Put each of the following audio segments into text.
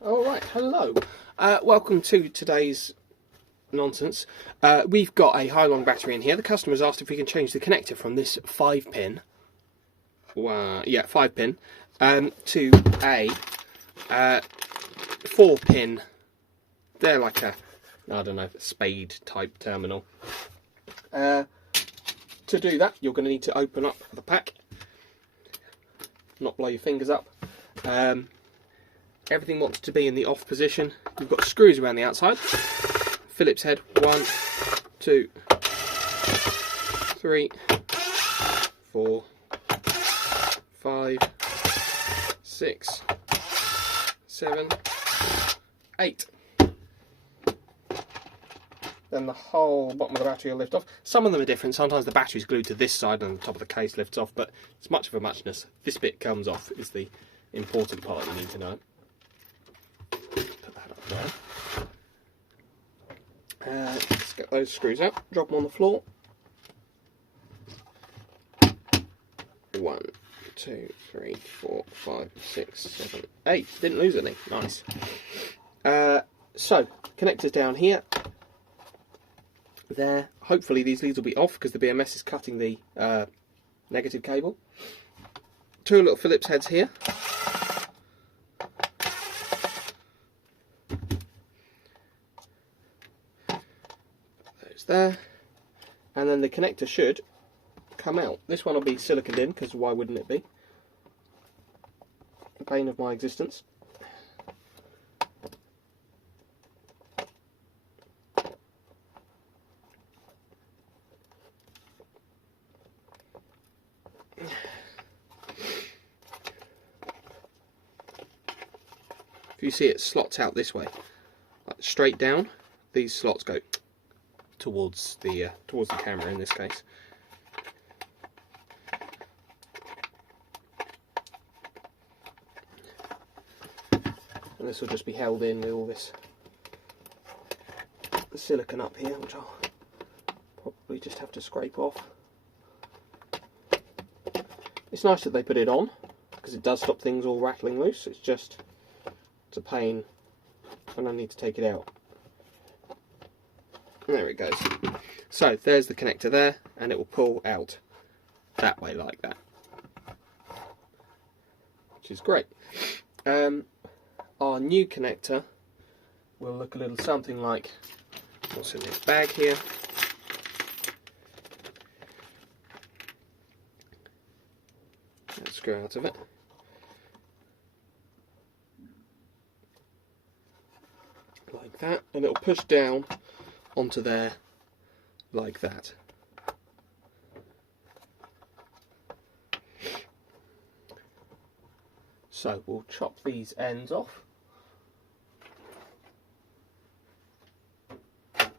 Alright, hello. Welcome to today's nonsense. We've got a HAILONG battery in here. The customer's asked if we can change the connector from this 5-pin, 5-pin, to a 4-pin. They're like a, I don't know, spade type terminal. To do that, you're going to need to open up the pack, not blow your fingers up. Everything wants to be in the off position. You've got screws around the outside. Phillips head, 1, 2, 3, 4, 5, 6, 7, 8. Then the whole bottom of the battery will lift off. Some of them are different. Sometimes the battery's glued to this side and the top of the case lifts off, but it's much of a muchness. This bit comes off is the important part you need to know. Put that up there. Let's get those screws out, drop them on the floor. 1, 2, 3, 4, 5, 6, 7, 8. Didn't lose any. Nice. So, connectors down here. There. Hopefully these leads will be off because the BMS is cutting the negative cable. 2 little Phillips heads here. Those there. And then the connector should come out. This one will be siliconed in because why wouldn't it be? The bane of my existence. If you see it slots out this way, like straight down, these slots go towards the camera in this case. And this will just be held in with all this the silicone up here, which I'll probably just have to scrape off. It's nice that they put it on because it does stop things all rattling loose. It's a pain when I need to take it out. There it goes. So there's the connector there, and it will pull out that way like that, which is great. Our new connector will look a little something like what's in this bag here. Let's screw out of it. Like that, and it'll push down onto there like that. So we'll chop these ends off. My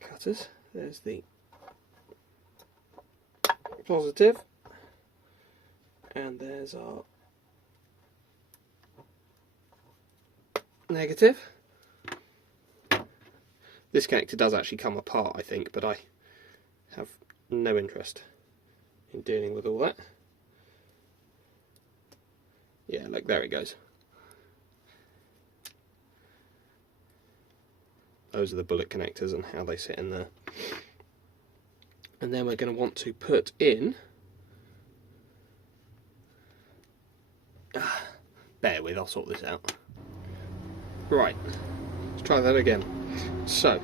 cutters. There's the positive, and there's our negative. This connector does actually come apart, I think, but I have no interest in dealing with all that. Yeah, look, there it goes. Those are the bullet connectors and how they sit in there. And then we're going to want to put in... bear with, I'll sort this out. Right, let's try that again. So,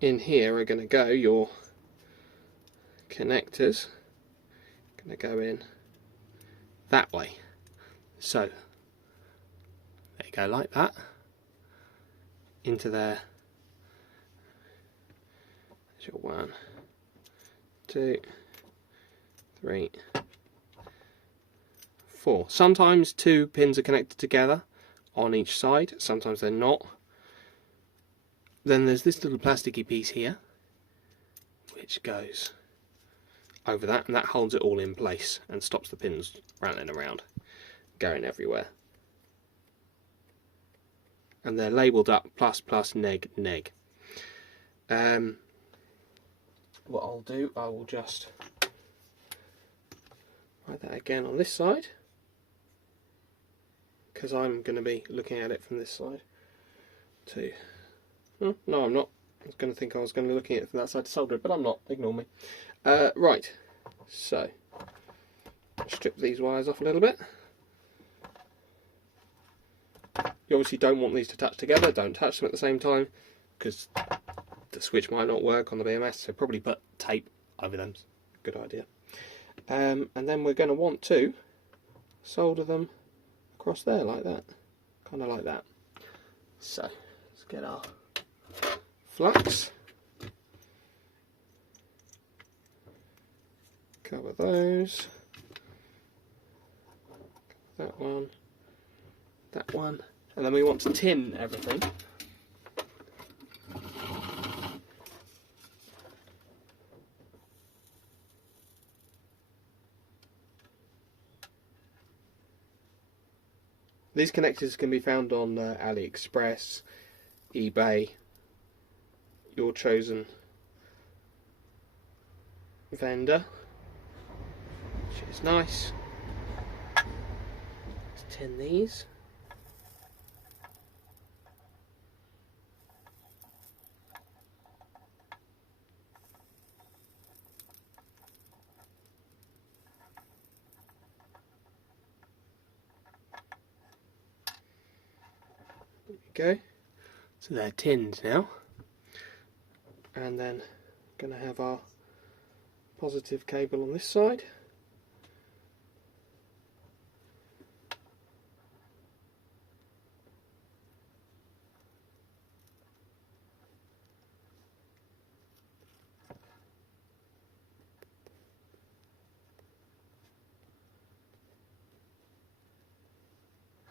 in here are going to go your connectors. Going to go in that way. So, there you go, like that. Into there. There's your 1, 2, 3, 4. Sometimes 2 pins are connected together on each side, sometimes they're not. Then there's this little plasticky piece here which goes over that, and that holds it all in place and stops the pins rattling around, going everywhere. And they're labelled up plus, plus, neg, neg. What I'll do, I will just Try that again on this side, because I'm going to be looking at it from this side too. Oh, no, I'm not. I was going to think I was going to be looking at it from that side to solder it, but I'm not. Ignore me. Right, so strip these wires off a little bit. You obviously don't want these to touch together. Don't touch them at the same time, because the switch might not work on the BMS, so probably put tape over them. Good idea. And then we're going to want to solder them across there like that, kind of like that. So let's get our flux, cover those, that one, and then we want to tin everything. These connectors can be found on AliExpress, eBay, your chosen vendor, which is nice. Let's tin these. Go. So they're tinned now, and then going to have our positive cable on this side.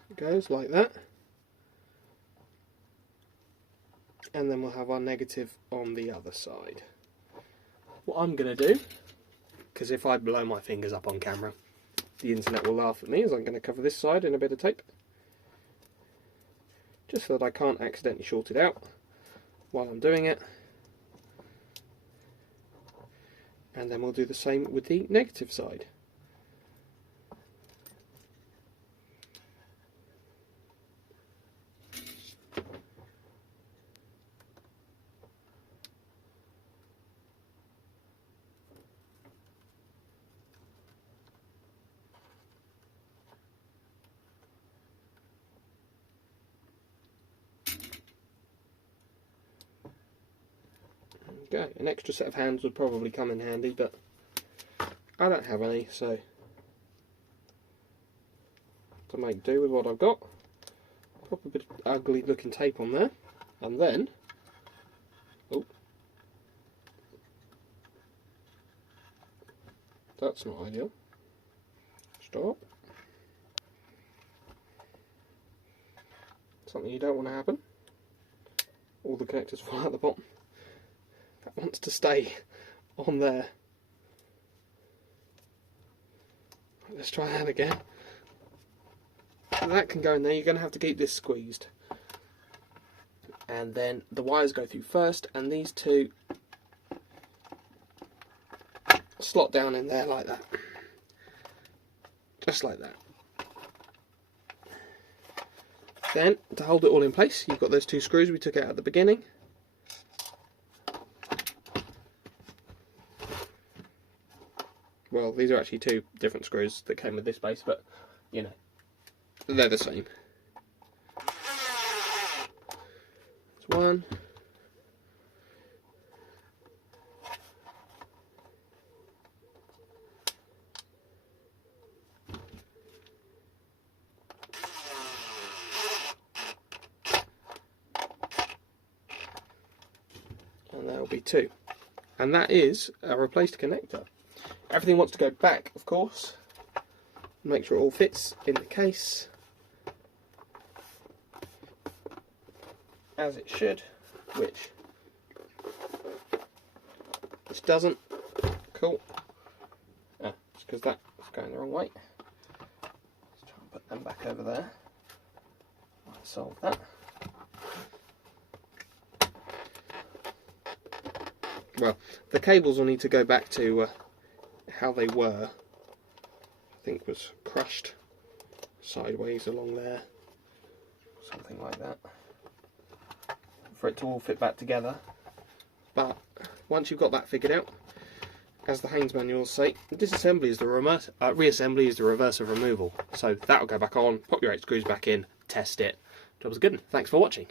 It goes like that. And then we'll have our negative on the other side. What I'm going to do, because if I blow my fingers up on camera, the internet will laugh at me, is I'm going to cover this side in a bit of tape, just so that I can't accidentally short it out while I'm doing it. And then we'll do the same with the negative side. Okay, an extra set of hands would probably come in handy, but I don't have any, so to make do with what I've got. Pop a bit of ugly looking tape on there, and then that's not ideal. Stop. Something you don't want to happen. All the connectors fall out the bottom. That wants to stay on there. Let's try that again. So that can go in there. You're going to have to keep this squeezed. And then the wires go through first, and these two slot down in there like that. Just like that. Then, to hold it all in place, you've got those two screws we took out at the beginning. Well, these are actually two different screws that came with this base, but, you know, they're the same. There's one. And there will be two. And that is a replaced connector. Everything wants to go back, of course. Make sure it all fits in the case as it should, which this doesn't. Cool. Just because that's going the wrong way. Let's try and put them back over there. Might solve that. Well, the cables will need to go back to how they were think was crushed sideways along there, something like that, for it to all fit back together. But once you've got that figured out, as the Haynes manuals say, disassembly is the reassembly is the reverse of removal. So that'll go back on, pop your 8 screws back in, test it. Job's good. Thanks for watching.